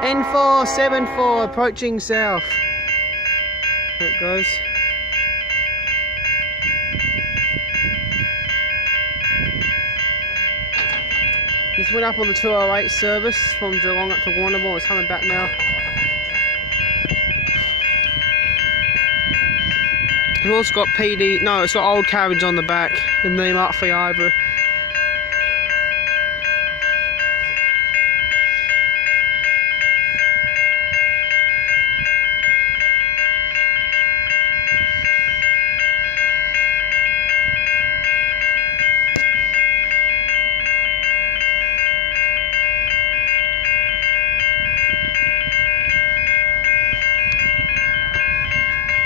N474 approaching south. There it goes. Just went up on the 208 service from Geelong up to Warrnambool. It's coming back now. It's also got PD, no, it's got old carriage on the back, the name up for Ivory.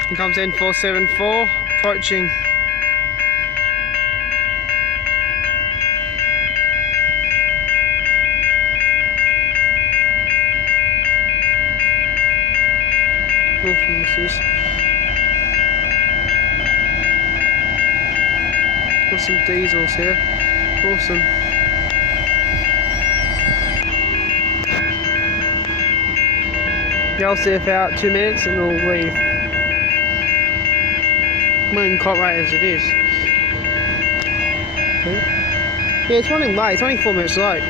Here comes N474 approaching. Awesome this is. Got some diesels here. Awesome. Yeah, I'll see if out 2 minutes and we'll leave. Running quite late as it is. Yeah, it's running late. It's only 4 minutes late.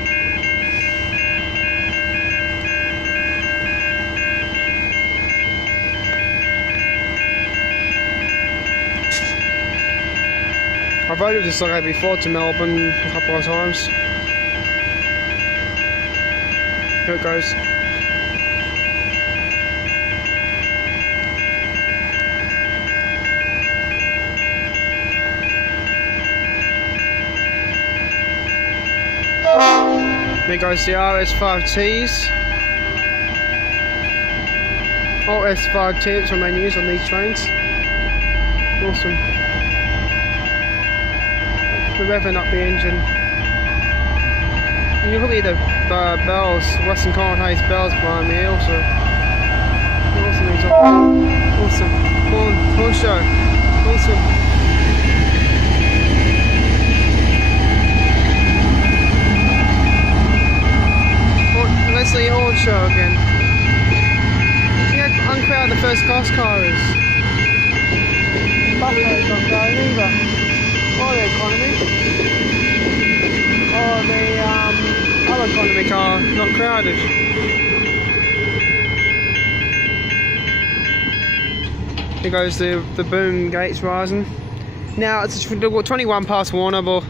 I've rode this like before to Melbourne a couple of times. Here it goes. There goes the RS5Ts. Or S5T, which I main use on these trains. Awesome. We're revving up the engine. You can hear the bells, Western Coral Hayes bells behind me also. Awesome things are. Awesome. Horn show. Awesome. Leslie Horn show again. See how uncrowded the first class car is. Buffalo's not going either. Or the economy. Or the other economy car, not crowded. Here goes the boom gates rising. Now it's 21 past Warrnambool.